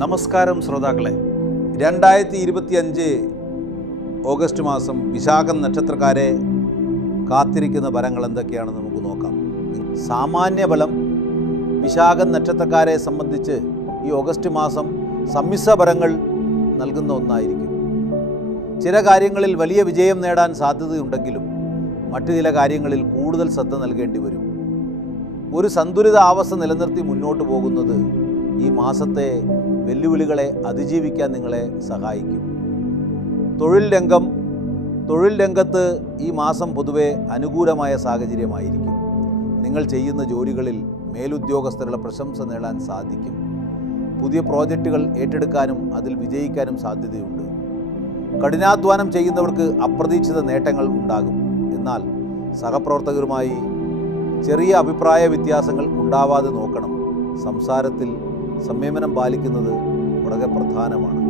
നമസ്കാരം ശ്രോതാക്കളെ. രണ്ടായിരത്തി ഇരുപത്തി അഞ്ച് ഓഗസ്റ്റ് മാസം വിശാഖം നക്ഷത്രക്കാരെ കാത്തിരിക്കുന്ന ഫലങ്ങൾ എന്തൊക്കെയാണെന്ന് നമുക്ക് നോക്കാം. സാമാന്യ ഫലം വിശാഖം നക്ഷത്രക്കാരെ സംബന്ധിച്ച് ഈ ഓഗസ്റ്റ് മാസം സമ്മിശ്ര ഫലങ്ങൾ നൽകുന്ന ഒന്നായിരിക്കും. ചില കാര്യങ്ങളിൽ വലിയ വിജയം നേടാൻ സാധ്യതയുണ്ടെങ്കിലും മറ്റു ചില കാര്യങ്ങളിൽ കൂടുതൽ ശ്രദ്ധ നൽകേണ്ടി വരും. ഒരു സന്തുലിതാവസ്ഥ നിലനിർത്തി മുന്നോട്ട് പോകുന്നത് ഈ മാസത്തെ വെല്ലുവിളികളെ അതിജീവിക്കാൻ നിങ്ങളെ സഹായിക്കും. തൊഴിൽ രംഗം തൊഴിൽ രംഗത്ത് ഈ മാസം പൊതുവെ അനുകൂലമായ സാഹചര്യമായിരിക്കും. നിങ്ങൾ ചെയ്യുന്ന ജോലികളിൽ മേലുദ്യോഗസ്ഥരുടെ പ്രശംസ നേടാൻ സാധിക്കും. പുതിയ പ്രോജക്റ്റുകൾ ഏറ്റെടുക്കാനും അതിൽ വിജയിക്കാനും സാധ്യതയുണ്ട്. കഠിനാധ്വാനം ചെയ്യുന്നവർക്ക് അപ്രതീക്ഷിത നേട്ടങ്ങൾ ഉണ്ടാകും. എന്നാൽ സഹപ്രവർത്തകരുമായി ചെറിയ അഭിപ്രായ വ്യത്യാസങ്ങൾ ഉണ്ടാവാതെ നോക്കണം. സംസാരത്തിൽ സംയമനം പാലിക്കുന്നത് വളരെ പ്രധാനമാണ്.